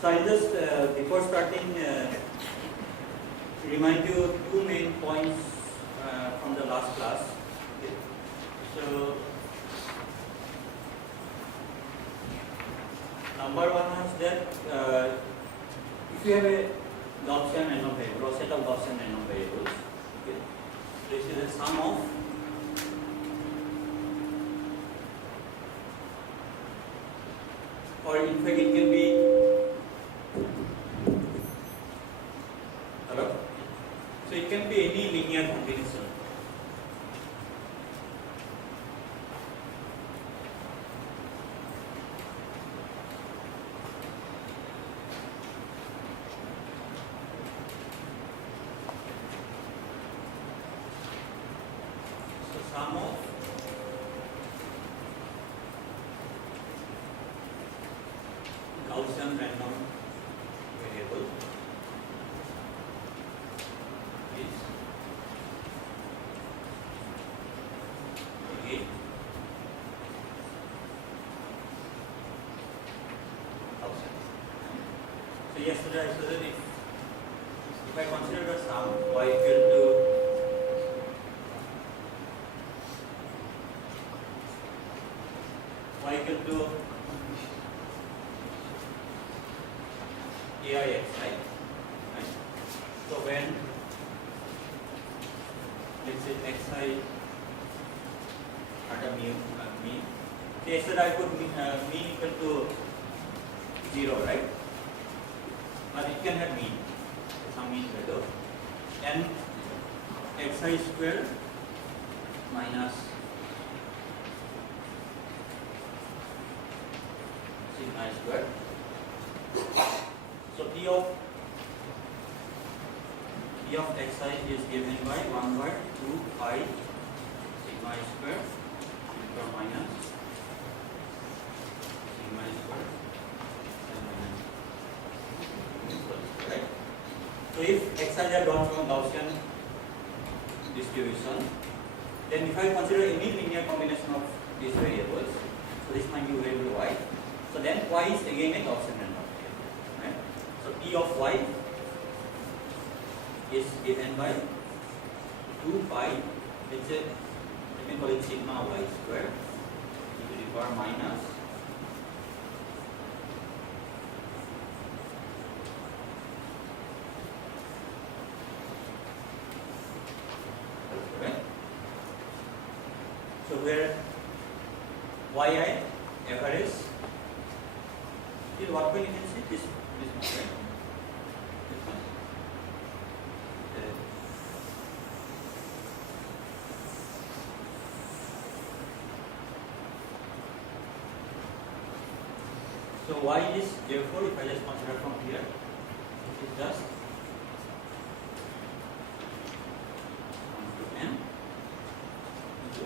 So I'll just before starting remind you two main points from the last class. Okay. So number one is that if you have a Gaussian random variable or set of Gaussian random variables, okay, this is a sum of or in fact it can be hello. So it can be any linear combination. So sum of Gaussian random variable is again Gaussian. So yesterday I said that if I consider the sum y equal to AIX, right? So when let's say xi at a mean, so yesterday I put mean equal to 0, right? But it can have mean, some mean value, and xi square minus sigma square. So P of xi is given by 1 by 2 pi sigma square into minus sigma square and minus, right? So if xi are drawn from Gaussian distribution, then if I consider any linear combination of these variables, so this is my new variable y, so then y is again a Gaussian random variable, right? So P of y is given by 2 pi, let's say, let me call it sigma y square e to the power minus right? So where yi average till what point you can see this one, right? This one. So y is therefore, if I just consider from here, it is just 1 to n into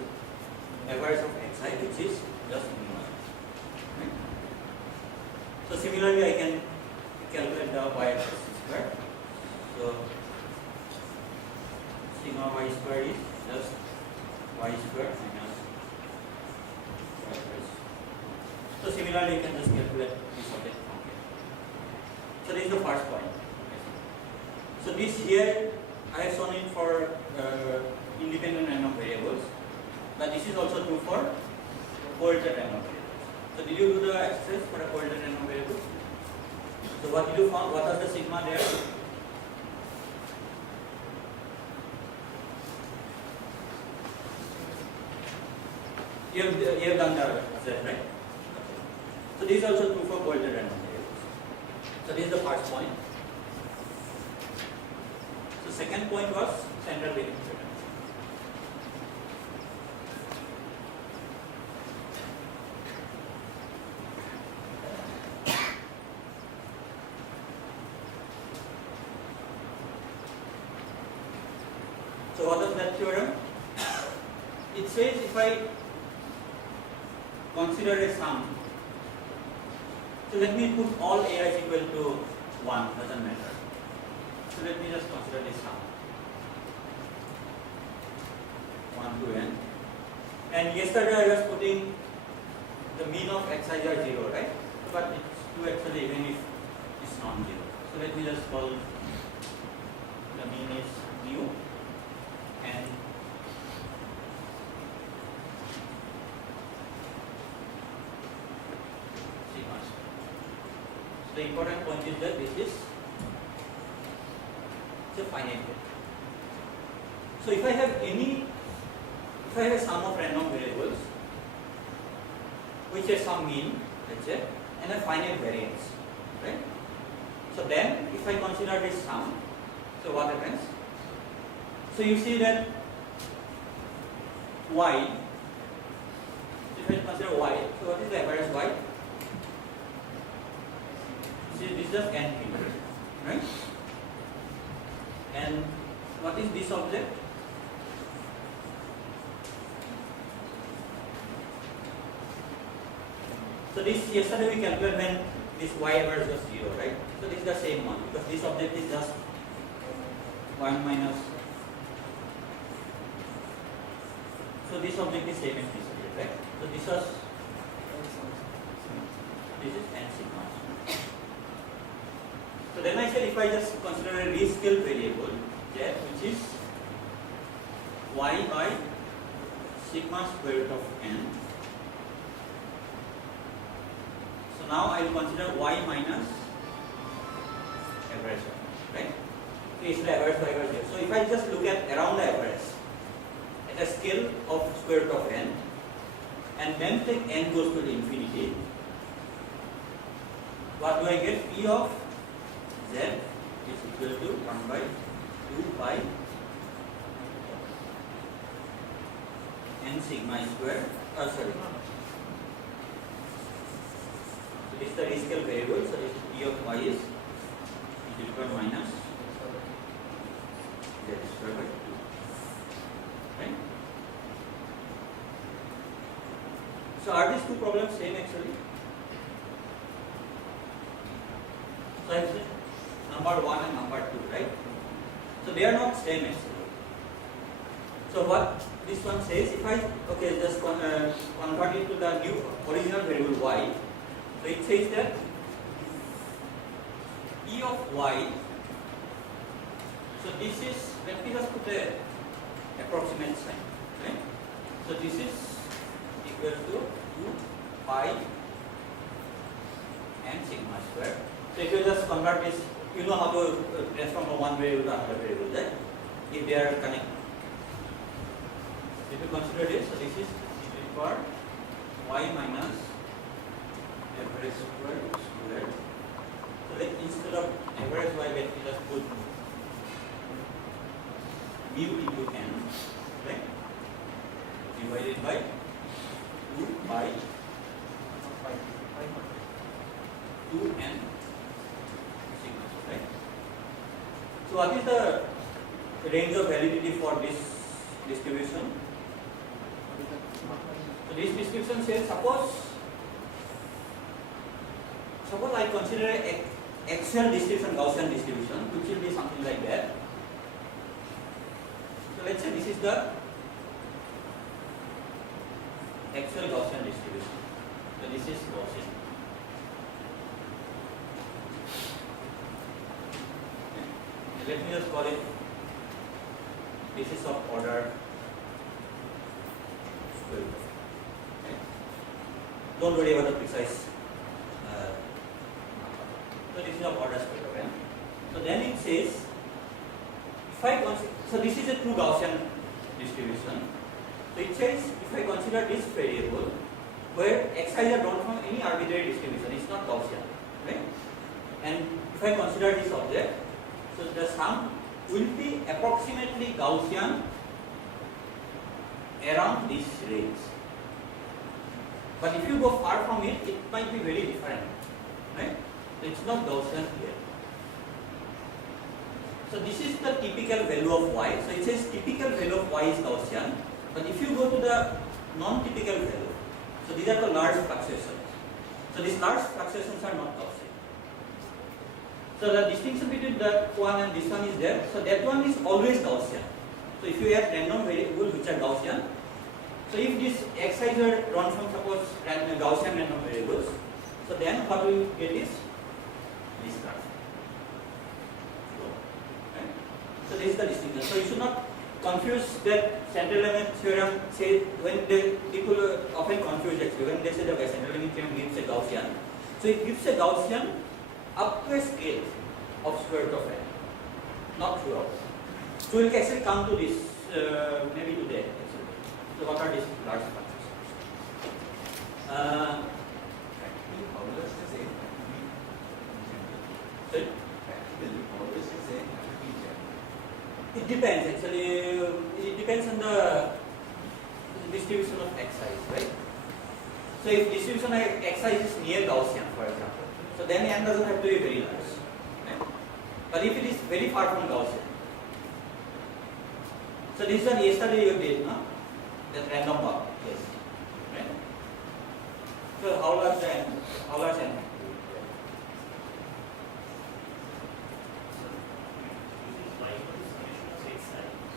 average of xi, which is just mu y. Right? So similarly, I can calculate the y-axis square. So sigma y square is just y square minus y-axis. So similarly, you can just calculate this object from here. So this is the first point. So this here I have shown it for independent random variables, but this is also true for coordinate random variables. So did you do the exercise for a coordinate random variable? So what did you found? What was the sigma there? You have done the exercise, right? So this is also true for coordinate random variables. So this is the first point. So second point was central limit theorem. So what is that theorem? It says if I consider a sum, so let me put all ai equal to 1, doesn't matter. So let me just consider this sum 1 to n. And yesterday I was putting the mean of xi are 0, right? But it's true actually even if non-zero. So let me just call the mean is mu and sigma square. So the important point is that this is a finite value. So if I have a sum of random variables which has some mean, let's say, and a finite variance, right? So then if I consider this sum, so what happens? So you see that y, if I consider y, so what is the average y? See, this is just n meter, right? And what is this object? So this yesterday we calculated when this y average was 0, right? So this is the same one because this object is just 1 minus. So this object is same as this object, right? So this is n sigma. So then I said if I just consider a rescale variable z, which is y by sigma square root of n. So now I will consider y minus average, right? So it's the average y average. So if I just look at around the average at a scale of square root of n, and then take n goes to the infinity, what do I get? P of z is equal to 1 by 2 pi n sigma square. Sorry. So this is the rescale variable. So this P of y is equal to minus z square by 2. Right? So are these two problems same actually? So I have said number 1 and number 2, right? So they are not same actually. So what this one says, if I just convert it to the new original variable y, so it says that E of y, so this is, let me just put a approximate sign, right? So this is equal to 2 pi n sigma square. So if you just convert this, you know how to transform from one variable to another variable, right? If they are connected. If you consider this, so this is for y minus average square. So like instead of average y, let me just put mu into n, right? Divided by 2 pi 2n sigma, right? So what is the range of validity for this distribution? So this distribution says suppose I consider a axial distribution, Gaussian distribution, which will be something like that. So let's say this is the axial Gaussian distribution. So this is Gaussian. Let me just call it, this is of order square root. Okay. Don't worry about the precise. So this is of order square root. Okay. So then it says, if I consider, so this is a true Gaussian distribution. So it says, if I consider this variable where xi are drawn from any arbitrary distribution, it's not Gaussian, right? And if I consider this object, so the sum will be approximately Gaussian around this range. But if you go far from it, it might be very different, right? So it's not Gaussian here. So this is the typical value of y. So it says typical value of y is Gaussian. But if you go to the non-typical value, so these are the large fluctuations. So these large fluctuations are not Gaussian. So the distinction between that one and this one is there. So that one is always Gaussian. So if you have random variables which are Gaussian, so if this xi were drawn from suppose Gaussian random variables, so then what we get is this graph. Right? So this is the distinction. So you should not confuse that central limit theorem. Say when people often confuse actually when they say the central limit theorem gives a Gaussian. So it gives a Gaussian up to a scale of square root of n, not throughout. So we will actually come to this maybe today. Actually. So what are these large functions? Practically, how does this n have to be general? Sorry? Practically, how does this n have to be general? It depends actually. It depends on the distribution of x size, right? So if distribution of x size is near Gaussian, for example, so then n doesn't have to be very large. Right? But if it is very far from Gaussian, so this is one yesterday you did, no? That random walk, yes. Right? So how large n? How large n?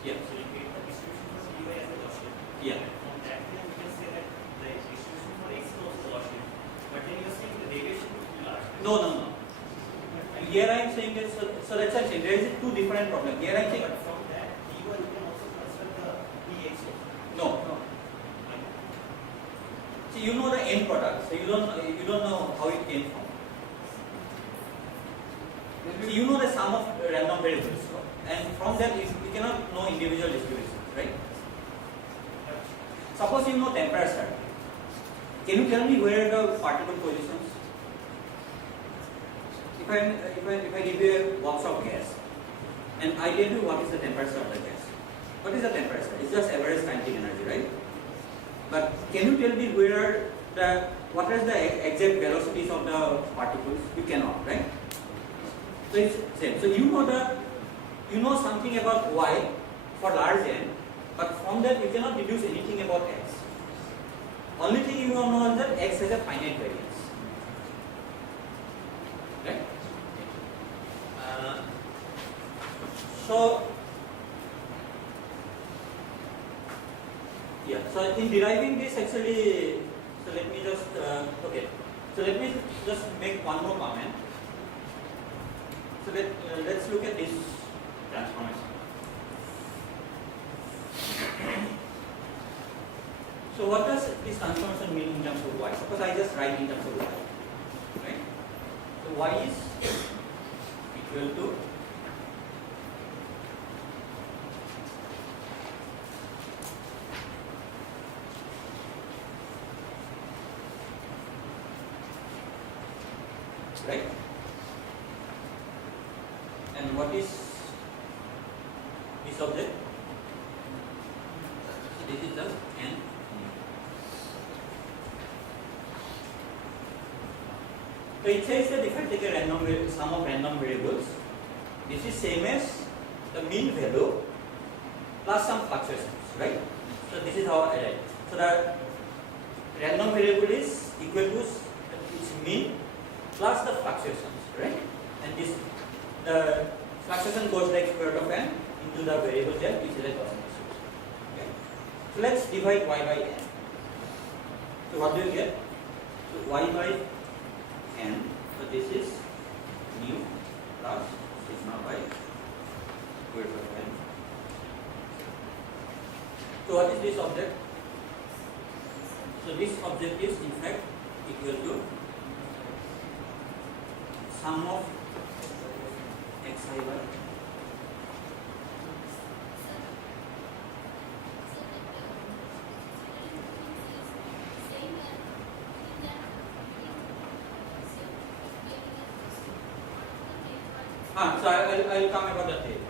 Yeah. So you get the distribution for dy as a Gaussian. Yeah. From that then we can say that the distribution for x is also Gaussian. But then you are saying the deviation will be large. No. Here I am saying that, so that's what I'm saying. There is two different problems. Here I am saying, But from that dy you can also consider the dx also. no. See, you know the end product, so you don't know how it came from. See, you know the sum of random variables, and from that you cannot know individual distributions, right? Suppose you know temperature. Can you tell me where are the particle positions? If I give you a box of gas, and I tell you what is the temperature of the gas. What is the temperature? It's just average kinetic energy, right? But can you tell me what is the exact velocities of the particles? You cannot, right? So it's same. So you know something about y for large n, but from that you cannot deduce anything about x. Only thing you know is that x has a finite variance. Right? So yeah. So in deriving this, actually, so let me just okay. So let me just make one more comment. So let's look at this transformation. So what does this transformation mean in terms of y? Suppose I just write in terms of y, right? So y is equal to right? And what is this object? This is the n. So it says that if I take a random sum of random variables, this is same as the mean value plus some fluctuations, right? So this is how I write. So the random variable is equal to its mean plus the fluctuations, right? And this the fluctuation goes like square root of n into the variable there, which is a Gaussian distribution. Okay. So let's divide y by n. So what do you get? So y by n. So this is mu plus sigma by square root of n. So what is this object? So this object is in fact equal to sum of xi by so I'll come about the tail.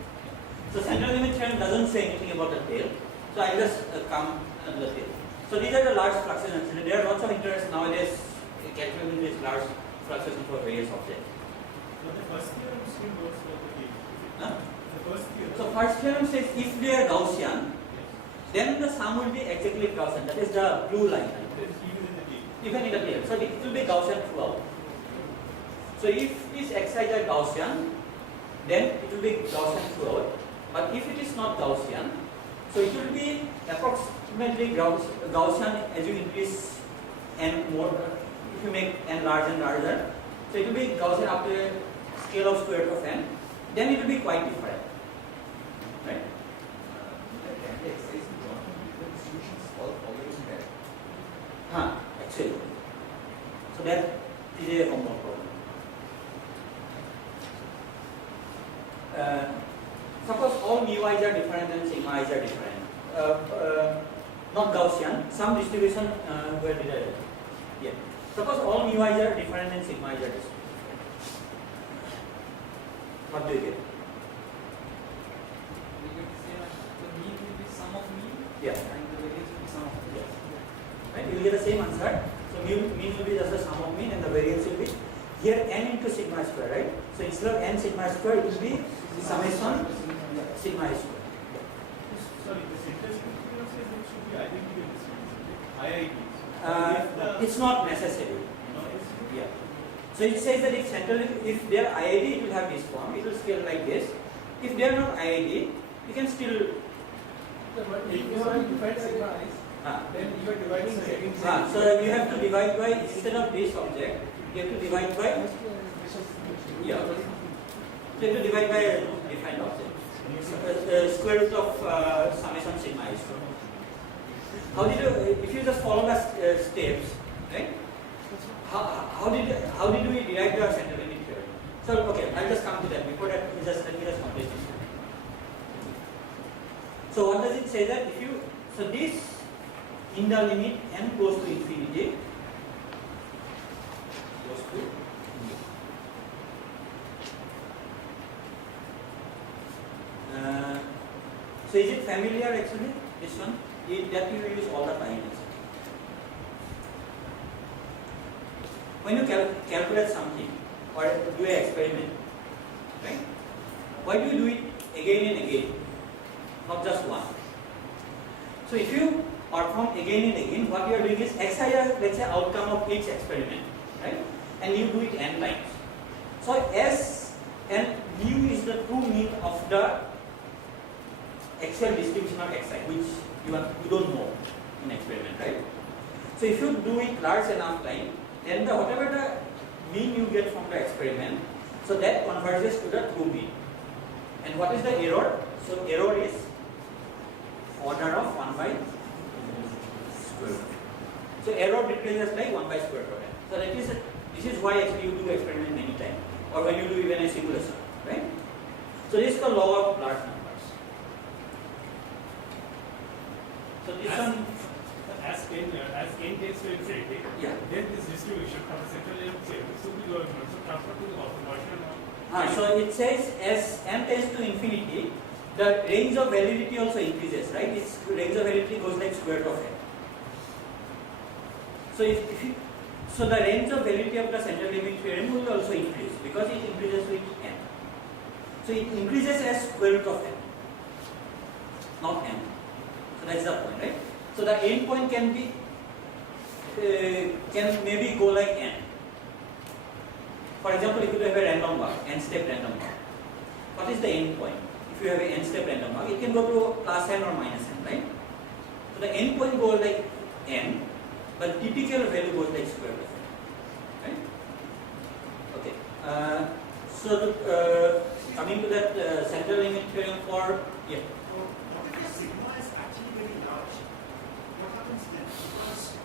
So central limit theorem doesn't say anything about the tail. So I'll just come to the tail. So these are the large fluctuations. There are lots of interest nowadays in calculating these large fluctuations for various objects. So the first theorem still works for the tail. Huh? The first theorem. So first theorem says if they are Gaussian, then the sum will be exactly Gaussian. That is the blue line. Then even in the tail. Even in the tail. So it will be Gaussian throughout. So if these xi are Gaussian, then it will be Gaussian throughout. But if it is not Gaussian, so it will be approximately Gaussian as you increase n more. If you make n larger and larger, so it will be Gaussian up to scale of square root of n, then it will be quite different, right? Can the exercise be drawn from different distributions all following that? Actually. So that is a homework problem. Suppose all mu i's are different and sigma i's are different. Not Gaussian, some distribution where did I? Yeah. Suppose all mu i's are different and sigma i's are different. What do you get? We get the same answer. The mean will be sum of mean Yeah. and the variance will be sum of variance. Right? You will get the same answer. So mean will be just the sum of mean and the variance will be here n into sigma square, right? So instead of n sigma square, it will be summation sigma square. Sorry, the stochastic theorem says it should be identical distribution. IIT. It's not necessary. No, it's Yeah. So it says that if they are IID, it will have this form. It will scale like this. If they are not IID, you can still. But if you want to divide sigma is, then you are dividing second sigma. So you have to divide by, instead of this object, you have to divide by. Yeah. So you have to divide by a defined object. Square root of summation sigma is. How did you, if you just follow the steps, right? How did we derive the central limit theorem? So okay, I'll just come to that. Before that, let me just complete this. So what does it say that if you, so this in the limit n goes to infinity, goes to so is it familiar actually, this one? That you use all the time. When you calculate something or do an experiment, right? Why do you do it again and again, not just one? So if you perform again and again, what you are doing is xi is, let's say, outcome of each experiment, right? And you do it n times. So S and mu is the true mean of the actual distribution of xi, which you don't know in experiment, right? So if you do it large enough time, then whatever the mean you get from the experiment, so that converges to the true mean. And what is the error? So error is order of 1 by square root. So error decreases like 1 by square root. So this is why actually you do experiment many times, or when you do even a simulation, right? So this is the law of large numbers. So this one, as n tends to infinity, yeah. then this distribution from the central limit theorem should be going on. So transfer to the Gaussian. So it says as n tends to infinity, the range of validity also increases, right? Its range of validity goes like square root of n. So so the range of validity of the central limit theorem will also increase because it increases with n. So it increases as square root of n, not n. So that's the point, right? So the end point can be can maybe go like n. For example, if you have a random walk, n-step random walk, what is the end point? If you have an n-step random walk, it can go to plus n or minus n, right? So the end point goes like n, but typical value goes like square root of n, right? Okay. Coming to that central limit theorem for yeah. What if the sigma is actually very large? What happens then? Because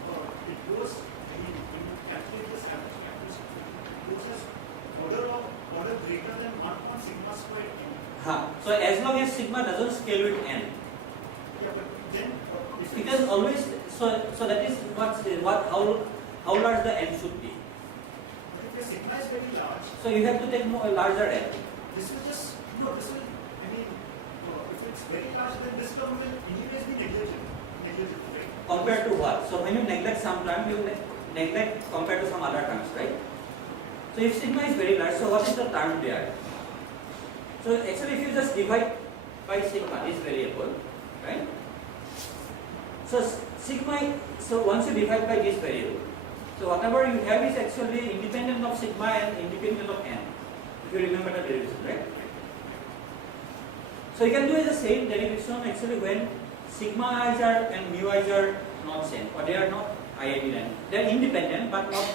it goes, I mean, when you calculate this average characteristic, it goes as order greater than 1 sigma squared n. So as long as sigma doesn't scale with n, Yeah, but then if it is always so that is how large the n should be. But if the sigma is very large, So you have to take more larger n. this will just, I mean, if it's very large, then this term will anyways be negligible, right? Compared to what? So when you neglect some term, you neglect compared to some other terms, right? So if sigma is very large, so what is the term there? So actually, if you just divide by sigma, this variable, right? So sigma, so once you divide by this variable, so whatever you have is actually independent of sigma and independent of n. If you remember the derivation, right? So you can do the same derivation actually when sigma i's are and mu i's are not same, or they are not IID. They are independent but not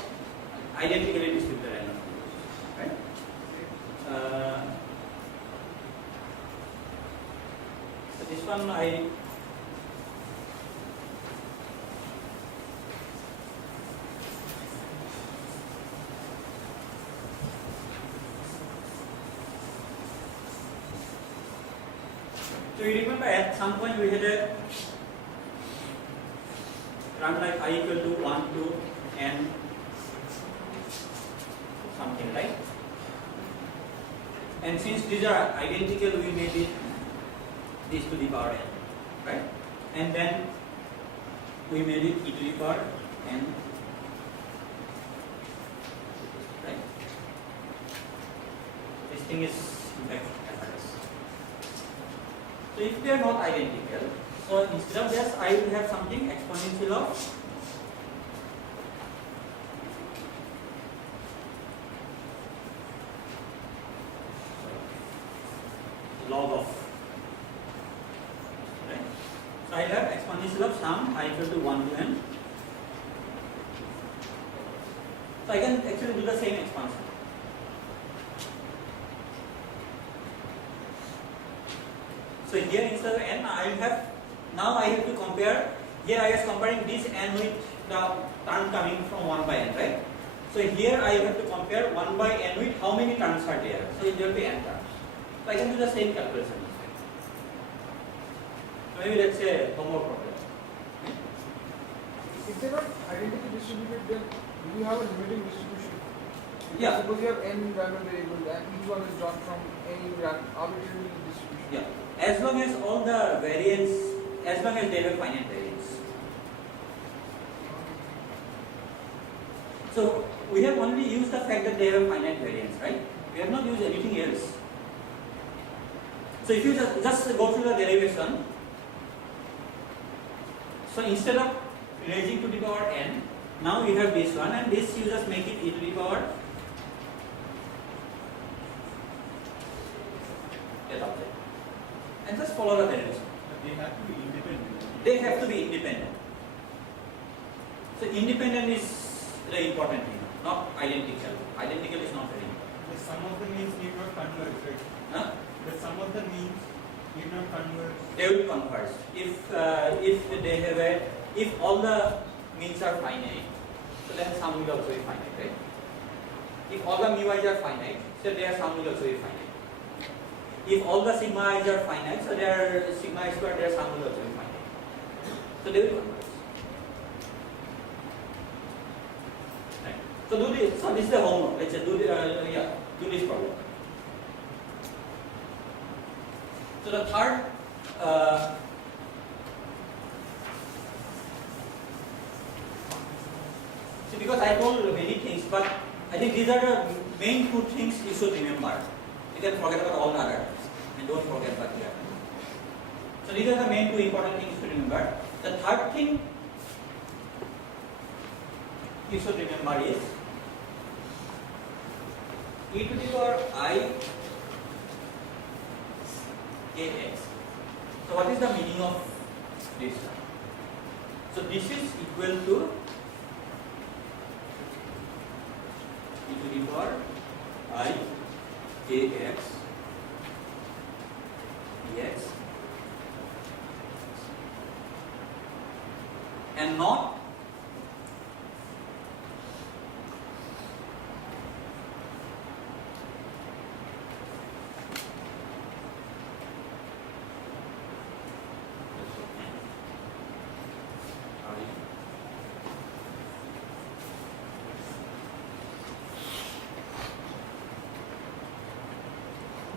identically distributed random, right? one I so you remember at some point we had a run like I equal to 1 to n something, right? And since these are identical, we made it this to the power n, right? And then we made it e to the power n, right? This thing is in fact FRS. So if they are not identical, so instead of this, I will have something exponential of log of, right? So I have exponential of sum I equal to 1 to n. So I can actually do the same expansion. So here instead of n, I will have, now I have to compare, here I was comparing this n with the term coming from 1 by n, right? So here I have to compare 1 by n with how many terms are there. So it will be n terms. So I can do the same calculation. So maybe let's say homework problem. If they are not identically distributed, then do you have a limiting distribution? Because Yeah. suppose you have n random variables and each one is drawn from any arbitrary distribution. Yeah. As long as all the variance, as long as they have finite variance. So we have only used the fact that they have finite variance, right? We have not used anything else. So if you just go through the derivation, so instead of raising to the power n, now you have this one, and this you just make it e to the power n object, and just follow the derivation. They have to be independent. They have to be independent. So independent is the important thing, not identical. Identical is not very important. The sum of the means need not converge, right? Huh? The sum of the means need not converge. They will converge. If they have a, if all the means are finite, so then sum will also be finite, right? If all the mu i's are finite, so their sum will also be finite. If all the sigma i's are finite, so their sigma I square, their sum will also be finite. So they will converge. Right. So do this. So this is the homework. Let's say do the, do this problem. So the third. See, because I told many things, but I think these are the main two things you should remember. You can forget about all the others, and don't forget what here. So these are the main two important things to remember. The third thing you should remember is e to the power I kx. So what is the meaning of this term? So this is equal to e to the power I kx dx and not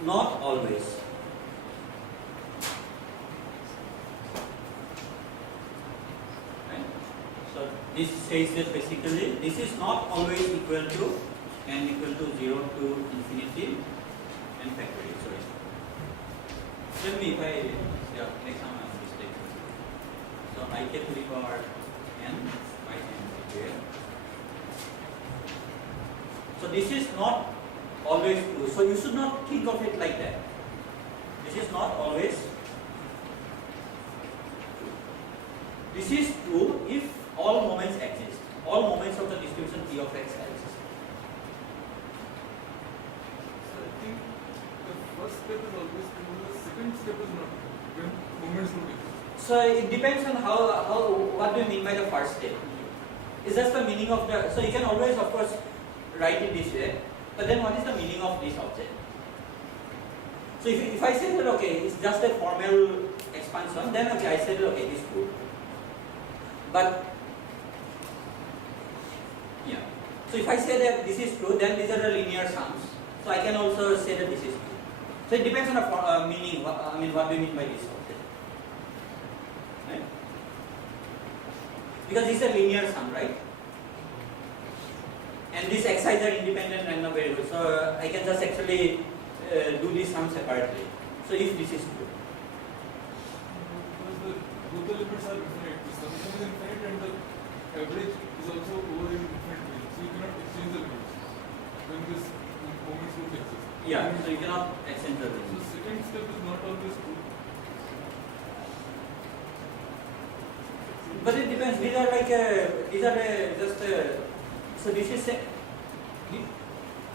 not always. Right? So this says that basically this is not always equal to n equal to 0 to infinity and factorial. Sorry. Tell me if I next time I have mistake. So I k to the power n by n here. So this is not always true. So you should not think of it like that. This is not always true. This is true if all moments exist. All moments of the distribution P of x exist. So I think the first step is always true, the second step is not true. When movements would exist. So it depends on what do you mean by the first step. Is just the meaning of the, so you can always of course write it this way, but then what is the meaning of this object? So if I say that okay, it's just a formal expansion, then okay, I say that okay, this is true. But yeah, so if I say that this is true, then these are the linear sums. So I can also say that this is true. So it depends on the meaning. I mean, what do you mean by this object? Right? Because this is a linear sum, right? And these xi's are independent random variables. So I can just actually do this sum separately. So if this is true. Because both the limits are infinite. The summation is infinite and the average is also over in infinite range. So you cannot exchange the limits when this moments would exist. Yeah, so you cannot exchange the So limits. second step is not always true. But it depends. These are like just so this is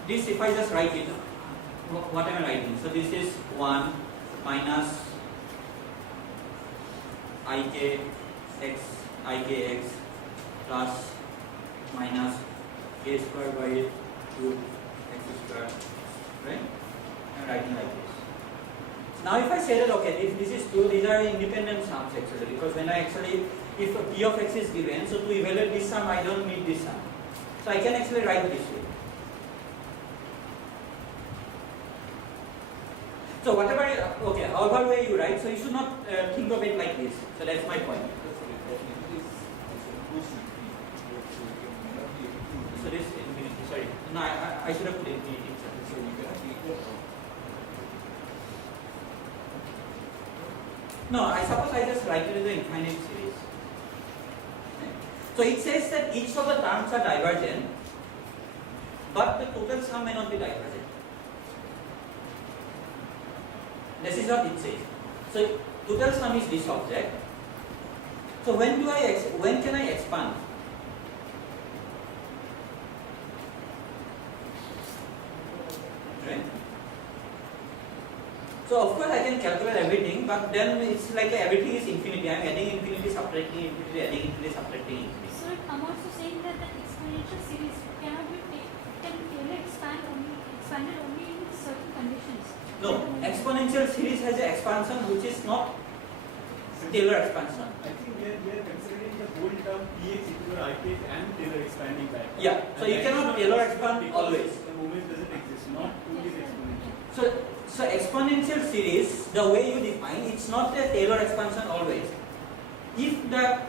this if I just write it, what am I writing? So this is 1 minus ikx plus minus k square by 2 x square, right? I'm writing like this. Now if I say that okay, if this is true, these are independent sums actually, because when I actually, if p of x is given, so to evaluate this sum I don't need this sum. So I can actually write this way. So whatever, okay, however way you write, so you should not think of it like this. So that's my point. So this infinity, sorry, no, I should have put infinity. So you cannot equal. No, I suppose I just write it in the infinite series. So it says that each of the terms are divergent, but the total sum may not be divergent. This is what it says. So total sum is this object. So when can I expand? Right? So of course I can calculate everything, but then it's like everything is infinity. I am adding infinity, subtracting infinity, adding infinity, subtracting infinity. So it amounts to saying that the exponential series cannot be expanded only in certain conditions. No, exponential series has an expansion which is not Taylor expansion. I think we are considering the whole term px equal ikx and Taylor expanding that. Yeah, so you cannot Taylor expand always. The moment doesn't exist, not only the exponential. So exponential series, the way you define, it's not a Taylor expansion always. If the,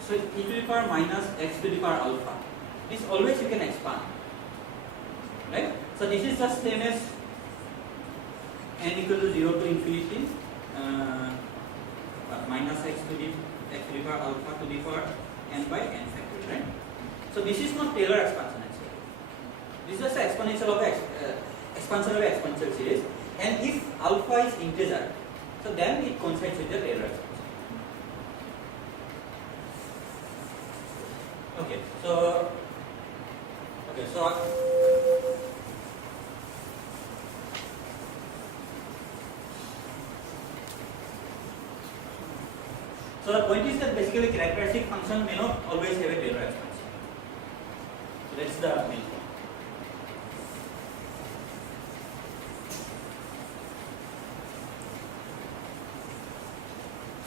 so e to the power minus x to the power alpha, this always you can expand. Right? So this is just same as n equal to 0 to infinity minus x to the power alpha to the power n by n factorial, right? So this is not Taylor expansion actually. This is just an exponential of expansion of exponential series, and if alpha is integer, so then it coincides with the Taylor expansion. Okay, so so the point is that basically characteristic function may not always have a Taylor expansion. So that's the main point.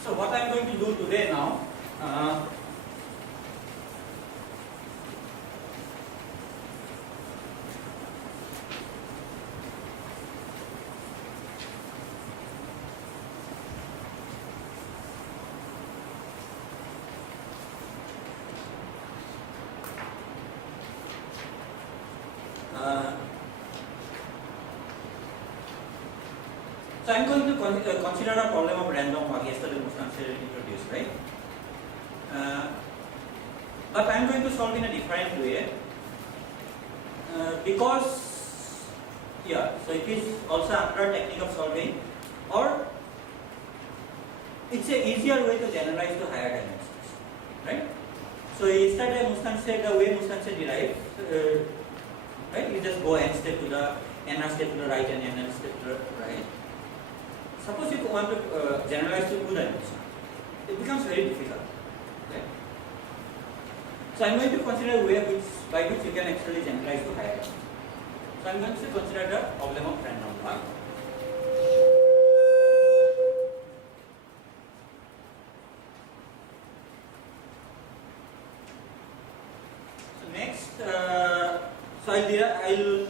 So what I am going to do today now, so I am going to consider a problem of random walk. Yesterday Mustafa introduced, right? But I am going to solve in a different way because, yeah, so it is also another technique of solving, or it's an easier way to generalize to higher dimensions, right? So yesterday Mustafa said the way Mustafa derived, right? You just go n step to the right and n step to the right. Suppose if you want to generalize to 2 dimensions, it becomes very difficult. Okay? So I am going to consider a way by which you can actually generalize to higher dimensions. So I am going to consider the problem of random walk. So next, so I'll